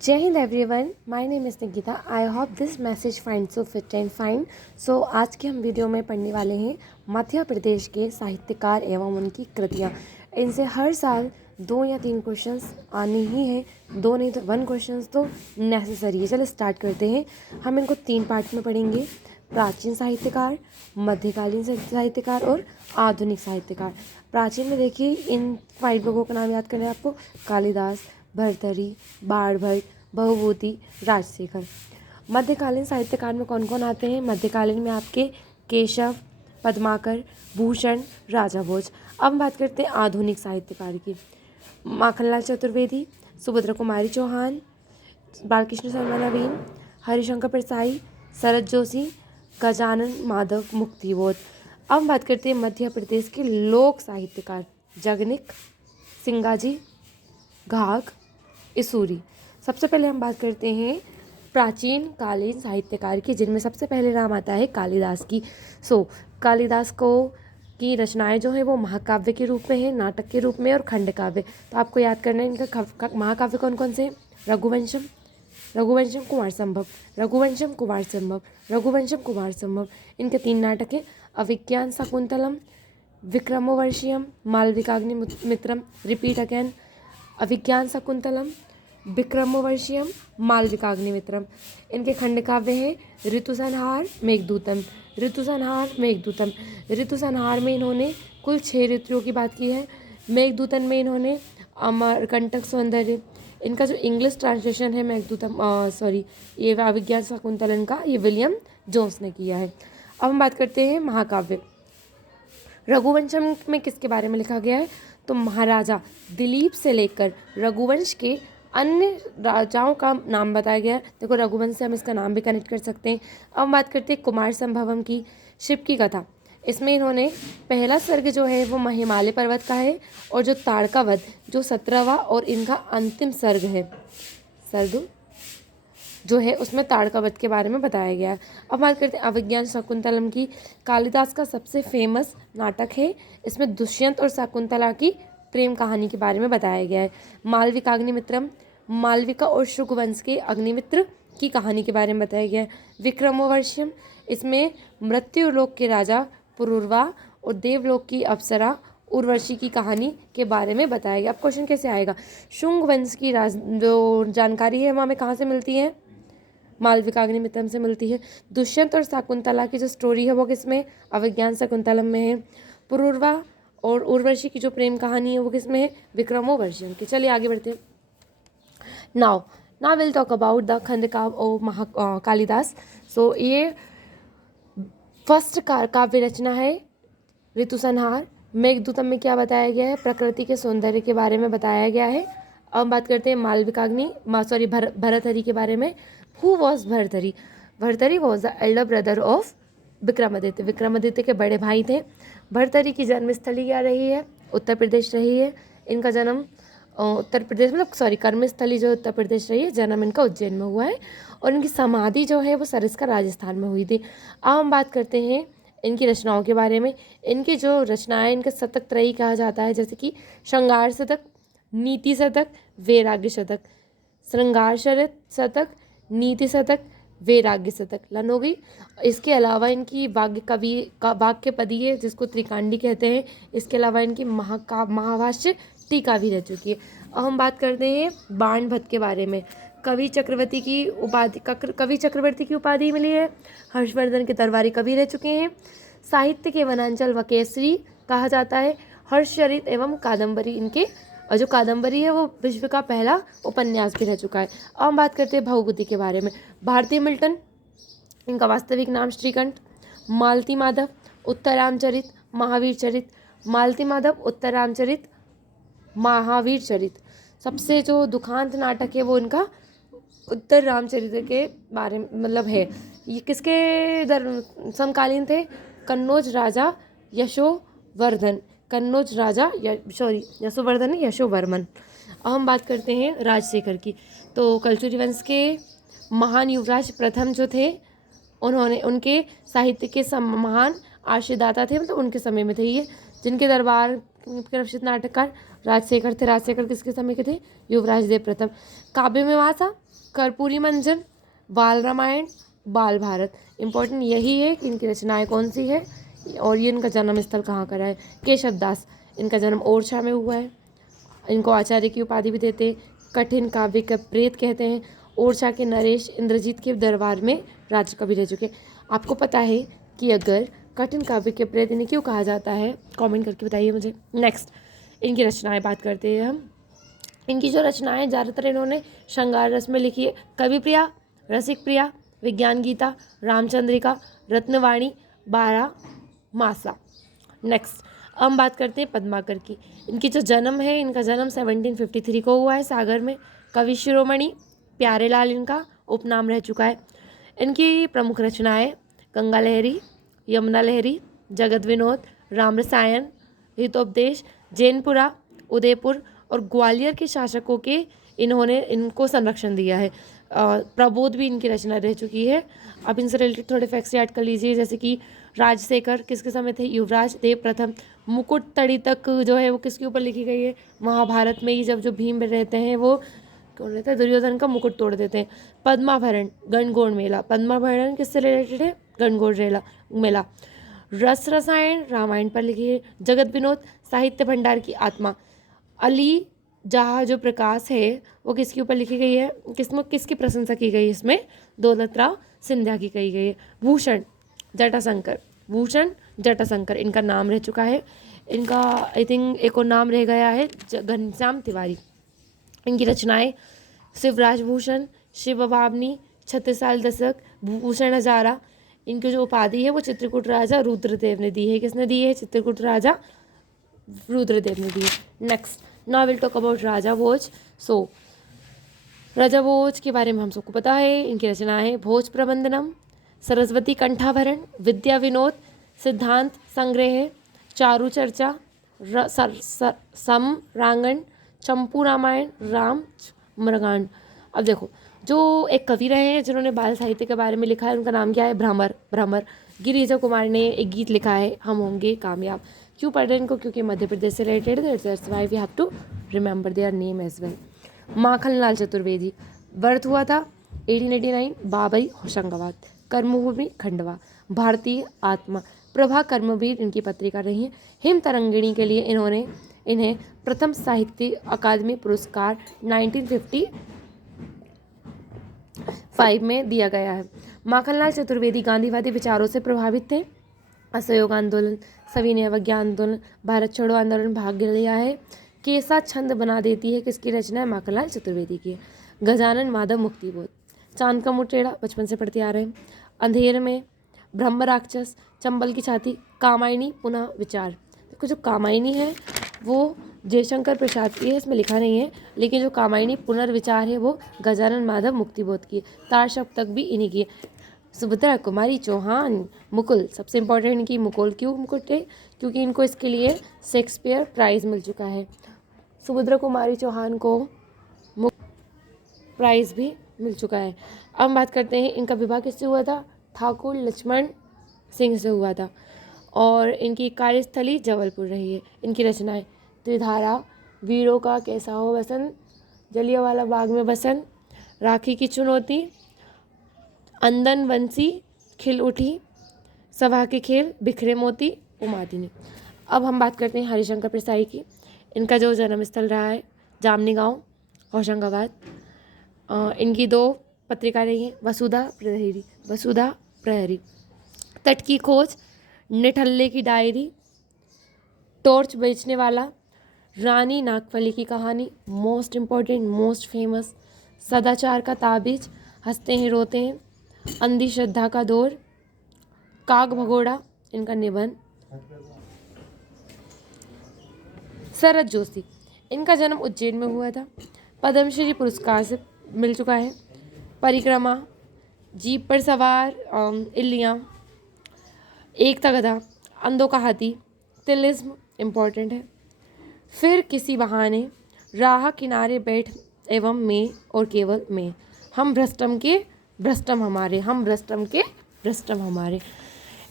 जय हिंद everyone, my name is Nikita. I hope this message find so fit and fine. So आज के हम वीडियो में पढ़ने वाले हैं मध्य प्रदेश के साहित्यकार एवं उनकी कृतियाँ। इनसे हर साल 2 या 3 क्वेश्चंस आने ही हैं, 2 नहीं तो 1 क्वेश्चंस तो नेसेसरी है। चलो स्टार्ट करते हैं। हम इनको 3 पार्ट में पढ़ेंगे: प्राचीन साहित्यकार, मध्यकालीन साहित्यकार और आधुनिक साहित्यकार। प्राचीन में देखिए, इन 5 लोगों का नाम याद करना है आपको: कालिदास, भर्तृहरि, बाणभट्ट, भवभूति, राजशेखर। मध्यकालीन साहित्यकार में कौन कौन आते हैं? मध्यकालीन में आपके केशव, पद्माकर, भूषण, राजा भोज। अब बात करते हैं आधुनिक साहित्यकार की। माखनलाल चतुर्वेदी, सुभद्रा कुमारी चौहान, बालकृष्ण शर्मा नवीन, हरिशंकर परसाई, शरद जोशी, गजानन माधव मुक्तिबोध। अब बात करते हैं मध्य प्रदेश के लोक साहित्यकार: जगनिक, सिंगाजी, घाघ, इसूरी। सबसे पहले हम बात करते हैं प्राचीन कालीन साहित्यकार की, जिनमें सबसे पहले नाम आता है कालिदास की। कालिदास को की रचनाएं जो है वो महाकाव्य के रूप में है, नाटक के रूप में और खंड काव्य। तो आपको याद करना है इनका महाकाव्य कौन कौन से हैं: रघुवंशम, रघुवंशम कुमार संभव, रघुवंशम कुमार संभव, रघुवंशम कुमार संभव। इनके 3 नाटक हैं: अभिज्ञान शाकुंतलम, विक्रमोर्वशीयम, मालविकाग्निमित्रम। रिपीट अगेन: अभिज्ञान शाकुंतलम, विक्रमोर्वशीयम, मालविकाग्निमित्रम। इनके खंड काव्य हैं ऋतुसंहार, मेघदूतम। ऋतुसंहार, मेघदूतम। ऋतुसंहार में इन्होंने कुल 6 ऋतुओं की बात की है। मेघदूतम में इन्होंने अमरकंटक सौंदर्य। इनका जो इंग्लिश ट्रांसलेशन है मेघदूतम, ये अभिज्ञान शाकुंतलम का, ये विलियम जोन्स ने किया है। अब हम बात करते हैं महाकाव्य। रघुवंशम में किसके बारे में लिखा गया है? तो महाराजा दिलीप से लेकर रघुवंश के अन्य राजाओं का नाम बताया गया है। देखो, रघुवंश से हम इसका नाम भी कनेक्ट कर सकते हैं। अब हम बात करते हैं कुमार संभवम की, शिव की कथा। इसमें इन्होंने पहला सर्ग जो है वो हिमालय पर्वत का है, और जो ताड़का वध जो 17वां और इनका अंतिम सर्ग है, सर्ग जो है उसमें ताड़का वध के बारे में बताया गया है। अब बात करते हैं अभिज्ञान शाकुंतलम की। कालिदास का सबसे फेमस नाटक है। इसमें दुष्यंत और शाकुंतला की प्रेम कहानी के बारे में बताया गया है। मालविकाग्निमित्रम, मालविका और शुकवंश के अग्निमित्र की कहानी के बारे में बताया गया है। विक्रमोर्वशीयम, इसमें मृत्युलोक के राजा पुरूरवा और देवलोक की अप्सरा उर्वशी की कहानी के बारे में बताया गया। अब क्वेश्चन कैसे आएगा? शुंग वंश की जो जानकारी है वो हमें कहाँ से मिलती है? मालविकाग्निमित्रम से मिलती है। दुष्यंत और शाकुंतला की जो स्टोरी है वो किसमें? अभिज्ञान शाकुंतलम में है। पुरूरवा और उर्वशी की जो प्रेम कहानी है वो किसमें है? विक्रमोर्वशीयम की। चलिए आगे बढ़ते हैं। Now will talk about the खंडकाव्य ऑफ कालिदास। सो ये फर्स्ट काव्य रचना है ऋतुसंहार। मेघदूतम में क्या बताया गया है? प्रकृति के सौंदर्य के बारे में बताया गया है। अब बात करते हैं भरतहरि के बारे में। Who was Bhartrihari? Bhartrihari was the elder brother of Vikramaditya. Vikramaditya के बड़े भाई थे। भरतहरि की जन्मस्थली क्या रही है? उत्तर प्रदेश रही है। इनका जन्म उत्तर प्रदेश कर्मस्थली जो उत्तर प्रदेश रही है, जन्म इनका उज्जैन में हुआ है, और इनकी समाधि जो है वो सरिस्का राजस्थान में हुई थी। अब हम बात करते हैं इनकी रचनाओं के बारे में। इनकी जो रचनाएं, इनका शतक त्रयी कहा जाता है, जैसे कि श्रृंगार शतक, नीति शतक, वैराग्य शतक। श्रृंगार शतक, नीति शतक, वैराग्य शतक लन हो गई। इसके अलावा इनकी वाक्य पदी है, जिसको त्रिकांडी कहते हैं। इसके अलावा इनकी महाभाष्य टीका भी रह चुकी है। अब हम बात करते हैं बाणभट्ट के बारे में। कवि चक्रवर्ती की उपाधि मिली है। हर्षवर्धन के दरबारी कवि रह चुके हैं। साहित्य के वनांचल व केसरी कहा जाता है। हर्षचरित एवं कादम्बरी इनके, और जो कादम्बरी है वो विश्व का पहला उपन्यास भी रह चुका है। अब हम बात करते हैं भवभूति के बारे में। भारतीय मिल्टन, इनका वास्तविक नाम श्रीकंठ। मालती माधव, उत्तर रामचरित, महावीर चरित। मालती माधव, उत्तर रामचरित, महावीर चरित। सबसे जो दुखांत नाटक है वो इनका उत्तर रामचरित के बारे में है। ये किसके समकालीन थे? कन्नौज राजा यशोवर्धन, यशोवर्धन यशोवर्मन। अब हम बात करते हैं राजशेखर की। तो कलचुरी वंश के महान युवराज प्रथम जो थे, उनके साहित्य के महान आश्रयदाता थे, उनके समय में थे ये, जिनके दरबार के प्रसिद्ध नाटककार राजशेखर थे। राजशेखर किसके समय के थे? युवराज देव प्रथम। काव्य मीमांसा, कर्पूरी मंजन, बाल रामायण, बाल भारत। इंपॉर्टेंट यही है कि इनकी रचनाएं कौन सी है और ये इनका जन्म स्थल कहाँ का रहा है। केशव दास, इनका जन्म ओरछा में हुआ है। इनको आचार्य की उपाधि भी देते हैं। कठिन काव्य का प्रेत कहते हैं। ओरछा के नरेश इंद्रजीत के दरबार में राज्य कवि रह चुके। आपको पता है कि अगर कठिन काव्य के प्रेत इन्हें क्यों कहा जाता है? कमेंट करके बताइए मुझे। नेक्स्ट इनकी रचनाएं बात करते हैं हम। इनकी जो रचनाएं ज़्यादातर इन्होंने श्रृंगार रस में लिखी है। कवि प्रिया, रसिक प्रिया, विज्ञान गीता, रामचंद्रिका, रत्नवाणी, बारह मासा। नेक्स्ट हम बात करते हैं पद्माकर की। इनकी जो जन्म है, इनका जन्म 1753 को हुआ है सागर में। कवि शिरोमणि, प्यारेलाल इनका उपनाम रह चुका है। इनकी प्रमुख रचनाएं गंगा लहरी, यमुना लहरी, जगत विनोद, राम रसायन, हितोपदेश, जैनपुरा, उदयपुर और ग्वालियर के शासकों के इन्होंने इनको संरक्षण दिया है। प्रबोध भी इनकी रचना रह चुकी है। अब इनसे रिलेटेड थोड़े फैक्ट्स याद कर लीजिए, जैसे कि राजशेखर किसके समय थे? युवराज देव प्रथम। मुकुट तड़ी तक जो है वो किसके ऊपर लिखी गई है? महाभारत में ही जब जो भीम रहते हैं वो कौन रहता है? दुर्योधन का मुकुट तोड़ देते हैं। पद्माभरण, गणगौर मेला। पद्माभरण किससे रिलेटेड है? गणगौर मेला। रस रसायन रामायण पर लिखी है। जगत विनोद, साहित्य भंडार की आत्मा। अली जहाँ जो प्रकाश है वो किसके ऊपर लिखी गई है? किसकी प्रशंसा की गई है इसमें? दौलतराव सिंधिया की कही गई है। भूषण जटाशंकर, भूषण जटाशंकर इनका नाम रह चुका है। इनका आई थिंक एक और नाम रह गया है घनश्याम तिवारी। इनकी रचनाएं शिवराज भूषण, शिव अभावनी, छत्तीसाल दशक, भूषण हजारा। इनकी जो उपाधि है वो चित्रकूट राजा रुद्रदेव ने दी है। किसने दी है? चित्रकूट राजा रुद्रदेव ने दी है। Next now will talk about Raja Bhoj. So Raja Bhoj के बारे में हम सबको पता है। इनकी रचनाएं भोज प्रबंधनम, सरस्वती कंठाभरण, विद्या विनोद, सिद्धांत संग्रह, चारु चर्चा, समरांगण, चंपू रामायण, राम मृगांड। अब देखो जो एक कवि रहे हैं जिन्होंने बाल साहित्य के बारे में लिखा है, उनका नाम क्या है? भ्रमर। गिरिजा कुमार ने एक गीत लिखा है, हम होंगे कामयाब। क्यों पढ़ रहे हैं इनको? क्योंकि मध्य प्रदेश से related, that's why we have to remember their name as well. Makhanlal Chaturvedi, birth हुआ था 1889, बाबई होशंगाबाद, कर्मभूमि खंडवा, भारतीय आत्मा, प्रभा कर्मवीर इनकी पत्रिका रही है। हिम तरंगिणी के लिए इन्हें प्रथम साहित्य अकादमी पुरस्कार 1955 में दिया गया है। माखनलाल चतुर्वेदी गांधीवादी विचारों से प्रभावित थे। असहयोग आंदोलन, सविनय अवज्ञा आंदोलन, भारत छोड़ो आंदोलन भाग लिया है। कैसा छंद बना देती है किसकी रचना है? माखनलाल चतुर्वेदी की। गजानन माधव मुक्तिबोध, चांद का मुटेड़ा बचपन से पढ़ते आ रहे हैं। अंधेर में, ब्रह्म राक्षस, चंबल की छाती, कामायनी पुनः विचार। देखो जो कामायनी है वो जयशंकर प्रसाद की है, इसमें लिखा नहीं है, लेकिन जो कामायनी पुनर्विचार है वो गजानन माधव मुक्तिबोध की है। तार शब्द भी इन्हीं की है। सुभद्रा कुमारी चौहान, मुकुल, सबसे इम्पोर्टेंट इनकी मुकुल क्यों मुकुट है? क्योंकि इनको इसके लिए शेक्सपियर प्राइज़ मिल चुका है। सुभद्रा कुमारी चौहान को प्राइज़ भी मिल चुका है। अब हम बात करते हैं इनका विवाह किससे हुआ था? ठाकुर लक्ष्मण सिंह से हुआ था और इनकी कार्यस्थली जबलपुर रही है। इनकी रचनाएं त्रिधारा, वीरों का कैसा हो वसन, जलियांवाला बाग में बसन, राखी की चुनौती, अंदन बंसी खिल उठी, सभा के खेल, बिखरे मोती, उमादिनी। अब हम बात करते हैं हरिशंकर प्रसाई की। इनका जो जन्म स्थल रहा है जामनी गांव, होशंगाबाद। इनकी 2 पत्रिका रही हैं, वसुधा प्रहरी, तट की खोज, निठल्ले की डायरी, टॉर्च बेचने वाला, रानी नागफली की कहानी, मोस्ट इम्पॉर्टेंट मोस्ट फेमस, सदाचार का ताबीज, हंसते हैं रोते हैं, अंधश्रद्धा का दौर, काग भगोड़ा इनका निबंध। शरद जोशी, इनका जन्म उज्जैन में हुआ था। पद्मश्री पुरस्कार से मिल चुका है। परिक्रमा, जीप पर सवार, इल्लियाँ, एकता गधा, अंधों का हाथी, तिलिस्म इम्पॉर्टेंट है। फिर किसी बहाने, राह किनारे बैठ एवं मैं और केवल मैं, हम भ्रष्टम के भ्रष्टम हमारे, हम भ्रष्टम के भ्रष्टम हमारे।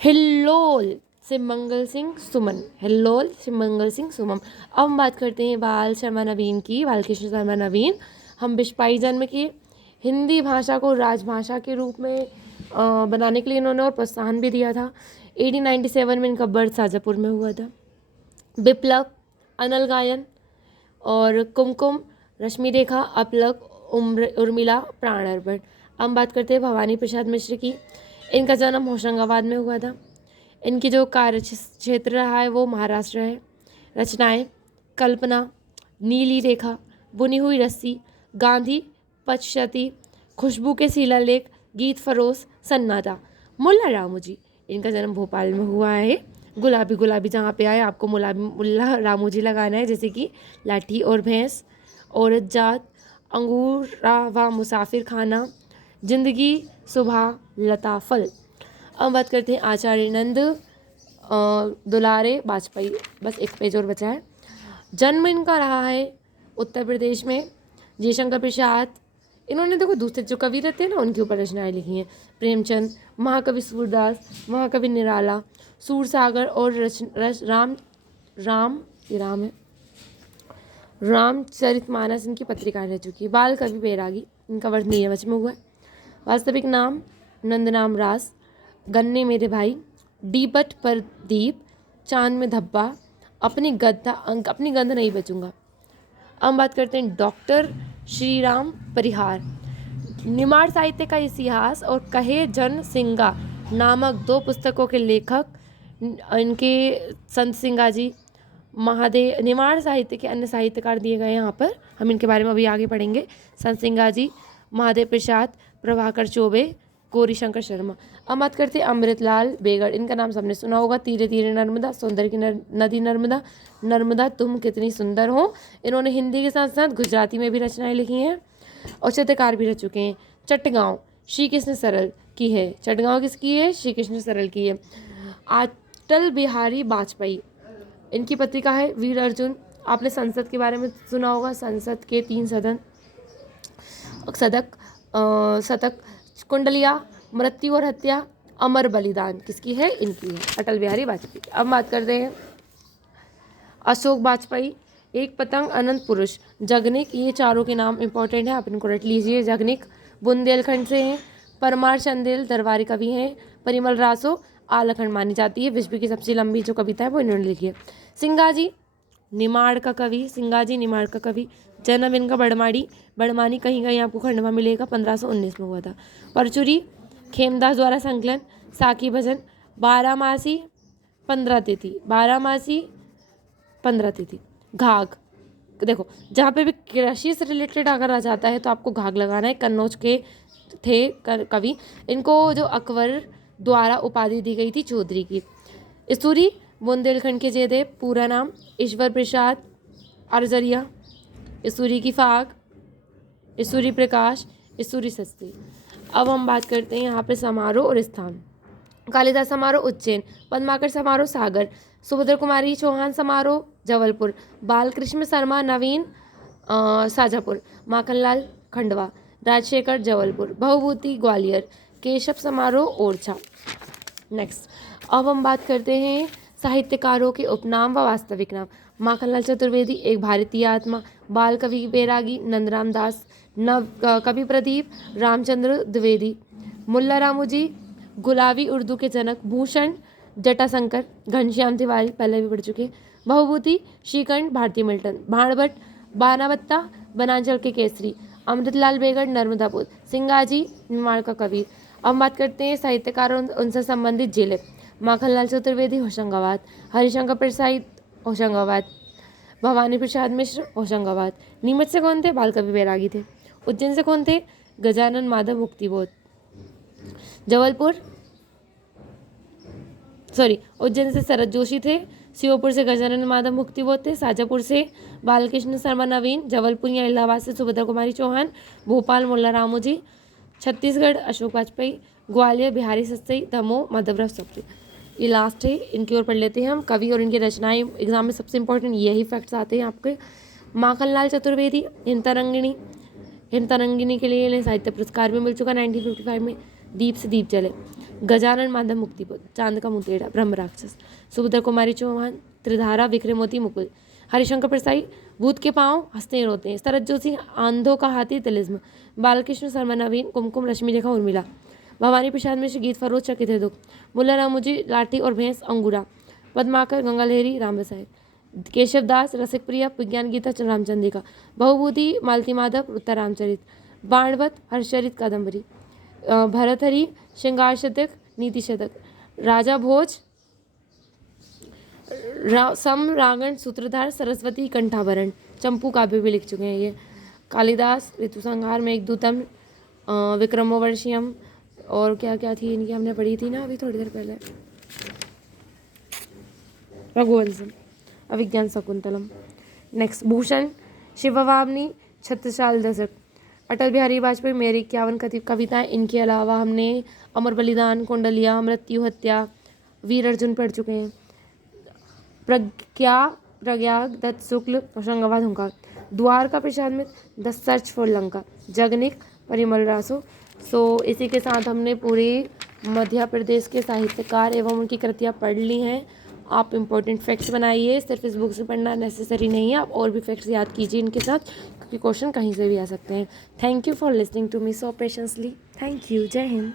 हिल्लोल सिमंगल सिंह सुमन, हिल्लोल सिमंगल सिंह सुमन। अब हम बात करते हैं बाल शर्मा नवीन की, बालकृष्ण शर्मा नवीन। हम 22 जन्म किए। हिंदी भाषा को राजभाषा के रूप में बनाने के लिए इन्होंने और प्रोत्साहन भी दिया था। 1897 में इनका बर्थ शाजापुर में हुआ था। विप्लव, अनल गायन और कुमकुम, रश्मि रेखा, अपलक, उर्मिला, प्राण अर्पण। हम बात करते हैं भवानी प्रसाद मिश्र की। इनका जन्म होशंगाबाद में हुआ था। इनकी जो कार्य क्षेत्र रहा है वो महाराष्ट्र है। रचनाएं: कल्पना, नीली रेखा, बुनी हुई रस्सी, गांधी, पचशती, खुशबू के शिलालेख, गीत फरोश, सन्नाटा। मुल्ला रामू जी, इनका जन्म भोपाल में हुआ है। गुलाबी गुलाबी जहाँ पे आए आपको मुल्ला रामू जी लगाना है, जैसे कि लाठी और भैंस, औरत जात, अंगूरा व मुसाफिर खाना, जिंदगी, सुबह, लता, फल। अब बात करते हैं आचार्य नंद दुलारे वाजपेयी। बस एक पेज और बचा है। जन्म इनका रहा है उत्तर प्रदेश में। जयशंकर प्रसाद, इन्होंने देखो दूसरे जो कवि रहते हैं ना उनके ऊपर रचनाएं लिखी हैं। प्रेमचंद, महाकवि सूरदास, महाकवि निराला, सूरसागर और रामचरितमानस इनकी पत्रिकाएं रह चुकी है। बाल कवि बैरागी, इनका वर्ष नीरज में हुआ है। वास्तविक नाम नंदनाम रास, गन्ने मेरे भाई, दीपट पर दीप, चांद में धब्बा, अपनी गंध नहीं बचूंगा। अब बात करते हैं डॉक्टर श्रीराम परिहार। निमाड़ साहित्य का इतिहास और कहे जन सिंगा नामक 2 पुस्तकों के लेखक इनके संत सिंगा जी। महादेव, निमाड़ साहित्य के अन्य साहित्यकार दिए गए यहाँ पर, हम इनके बारे में अभी आगे पढ़ेंगे। संत सिंगा जी, महादेव प्रसाद, प्रभाकर चौबे, गौरी शंकर शर्मा। अब बात करते हैं अमृतलाल बेगड़। इनका नाम सबने सुना होगा। तीरे तीरे नर्मदा, सौंदर्य की नदी नर्मदा, नर्मदा तुम कितनी सुंदर हो। इन्होंने हिंदी के साथ साथ गुजराती में भी रचनाएं लिखी हैं और चित्रकार भी रह चुके हैं। चटगांव श्री कृष्ण सरल की है। चटगांव किसकी है? श्री कृष्ण सरल की है। अटल बिहारी वाजपेयी, इनकी पत्रिका है वीर अर्जुन। आपने संसद के बारे में सुना होगा। संसद के 3 शतक, कुंडलिया, मृत्यु और हत्या, अमर बलिदान किसकी है? इनकी है, अटल बिहारी वाजपेयी। अब बात करते हैं अशोक वाजपेयी। एक पतंग, अनंत पुरुष, जगनिक, ये चारों के नाम इंपॉर्टेंट है, आप इनको रट लीजिए। जगनिक बुंदेलखंड से हैं। परमार चंदेल दरबारी कवि हैं। परिमल रासो आलखंड मानी जाती है। विश्व की सबसे लंबी जो कविता है वो इन्होंने लिखी है। सिंगाजी निमाड़ का कवि, सिंगाजी निमाड़ का कवि। जन्म इनका बड़मानी कहीं कहीं आपको खंडवा मिलेगा, 1519 में हुआ था। परचुरी खेमदास द्वारा संकलन। साखी भजन, 12 मासी 15 तिथि। घाघ, देखो जहाँ पे भी कृषि से रिलेटेड अगर आ जाता है तो आपको घाघ लगाना है। कन्नौज के थे कवि। इनको जो अकबर द्वारा उपाधि दी गई थी चौधरी की। स्तूरी बुंदेलखंड के जयदेव, पूरा नाम ईश्वर प्रसाद अरजरिया। स्तूरी की फाग, स्तूरी प्रकाश, स्तूरी सस्ती। अब हम बात करते हैं यहाँ पे समारोह और स्थान। कालिदास समारोह उज्जैन, पद्माकर समारोह सागर, सुभद्रा कुमारी चौहान समारोह जबलपुर, बालकृष्ण शर्मा नवीन शाजापुर, माखनलाल खंडवा, राजशेखर जबलपुर, भवभूति ग्वालियर, केशव समारोह ओरछा। नेक्स्ट, अब हम बात करते हैं साहित्यकारों के उपनाम व वास्तविक नाम। माखनलाल चतुर्वेदी, एक भारतीय आत्मा। बाल कवि बैरागी, नंदराम दास। नव कवि प्रदीप, रामचंद्र द्विवेदी। मुल्ला रामू जी, गुलाबी उर्दू के जनक। भूषण जटाशंकर, घनश्याम तिवारी, पहले भी पढ़ चुके हैं। बहुभूति श्रीकंठ, भारती मिल्टन। भाणभट्ट बानावत्ता, वनांचल के केसरी। अमृतलाल बेगड़, नर्मदापुर। सिंगाजी निमाड़ का कवि। अब बात करते हैं साहित्यकार और उनसे संबंधित जिले। माखनलाल चतुर्वेदी होशंगाबाद, हरिशंकर प्रसाद होशंगाबाद, भवानी प्रसाद मिश्र होशंगाबाद। नीमच से कौन थे? बाल कवि बैरागी थे। उज्जैन से कौन थे? गजानन माधव मुक्तिबोध। उज्जैन से शरद जोशी थे। श्योपुर से गजानन माधव मुक्तिबोध थे। शाजापुर से बालकृष्ण शर्मा नवीन। जबलपुर या इलाहाबाद से सुभद्रा कुमारी चौहान। भोपाल मुल्ला रामू जी। छत्तीसगढ़ अशोक वाजपेयी। ग्वालियर बिहारी सस्ती। दमोह माधवराव सप्रे। ये लास्ट है, इनकी ओर पढ़ लेते हैं हम। कवि और इनकी रचनाएं एग्जाम में सबसे इंपॉर्टेंट यही फैक्ट्स आते हैं आपके। माखनलाल चतुर्वेदी, हिमतरंगिणी के लिए इन्हें साहित्य पुरस्कार भी मिल चुका 1955 में। दीप से दीप जले, गजानन माधव मुक्तिपुर, चांद का मुतेड़ा, ब्रह्म राक्षस, सुभद्रा कुमारी चौहान, त्रिधारा, विक्रमोती मुकुल, हरिशंकर प्रसाई, भूत के पांव हंसते रोते हैं, शरद जोशी, आंधों का हाथी, तिलिस्म, बालकृष्ण शर्मा नवीन, कुमकुम, रश्मि रेखा, उर्मिला, भवानी प्रसाद मिश्र, गीत फरोज, चकित है दुख, मुल्ला रामूजी, लाठी और भैंस, अंगूरा, पद्माकर, गंगा लहरी, राम रसायन, केशव दास, रसिक प्रिया, विज्ञान गीता, रामचंद्रिका, बहुभूति, मालती माधव, उत्तर रामचरित, बाणवत, हर्षचरित, कादम्बरी, भरतहरि, श्रृंगार शतक, नीति शतक, राजा भोज, समरांगण, सूत्रधार, सरस्वती, कंठाभरण, चंपू काव्य भी लिख चुके हैं ये, कालिदास, ऋतुसंहार, मेघदूतम, विक्रमोर्वशीयम, और क्या क्या थी इनकी हमने पढ़ी थी ना अभी थोड़ी देर पहले, रघुवंशम, अभिज्ञान शकुंतलम। नेक्स्ट भूषण, शिववामनी, छत्रसाल दशक, अटल बिहारी वाजपेयी, मेरी 51 कविताएं। इनके अलावा हमने अमर बलिदान, कुंडलिया, मृत्यु, हत्या, वीर अर्जुन पढ़ चुके हैं। प्रज्ञा Dutt Shukla, Hoshangabad, Hunkar, Dwarka Prasad Mitra, the search for Lanka, Jagnik, Parimal Raso. So इसी के साथ हमने पूरी मध्य प्रदेश के साहित्यकार एवं उनकी कृतियाँ पढ़ ली हैं। आप इम्पोर्टेंट फैक्ट्स बनाइए, सिर्फ इस बुक से पढ़ना नेसेसरी नहीं है, आप और भी फैक्ट्स याद कीजिए इनके साथ, क्योंकि क्वेश्चन कहीं से भी आ सकते हैं। Thank you for listening to me so patiently. Thank you. Jai Hind.